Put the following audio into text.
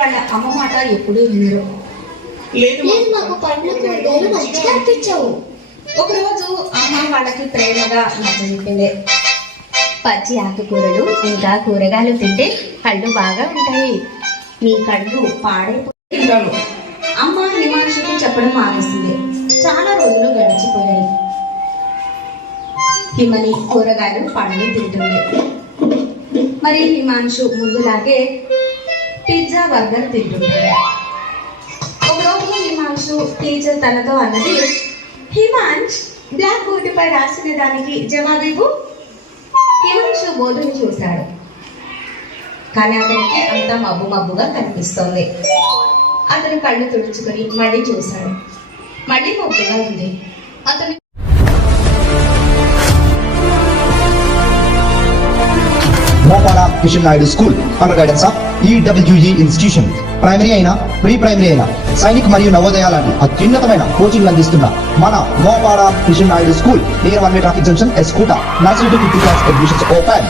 వాళ్ళ అమ్మ మాట ఎప్పుడూ వినరు. నాకు పండ్లు కూరగాయలు మంచిగా అనిపించావు. ఒకరోజు అమ్మ వాళ్ళకి ప్రేమగా నచ్చజెప్పింది. పచ్చి ఆకుకూరలు ఇంకా కూరగాయలు తింటే కళ్ళు బాగా ఉంటాయి. నీ కళ్ళు పాడైపోయింటాను. అమ్మ హిమాంశుకి చెప్పడం ఆపేసింది. చాలా రోజులు గడిచిపోయాయి. హిమని కూరగాయలు పండ్లు తింటుంది. మరి హిమాంశు ముందులాగే పిజ్జా బర్గర్ తింటుంటాడు. ఒకరోజు హిమాంశు టీచర్ తనతో అన్నది, హిమాంష్ బ్లాక్ బోర్డుపై రాసిన దానికి జవాబివ్వు. హిమాంశు బోర్డుని చూశాడు. కానీ అతనికి అంతా మబ్బు మబ్బుగా కనిపిస్తోంది. అతను కళ్ళు తుడుచుకొని మళ్ళీ చూశాడు. మళ్ళీ మబ్బుగా ఉంది. అతను Mopada Kishan Naidu school under guidance of EWE institution. Primary అయినా ప్రీ ప్రైమరీ అయినా సైనిక్ మరియు నవోదయ లాంటి అత్యున్నతమైన కోచింగ్ అందిస్తున్న మన Mopada Kishan Naidu school near 1 traffic junction ఎస్కూట. Nursery to 5th class admissions open.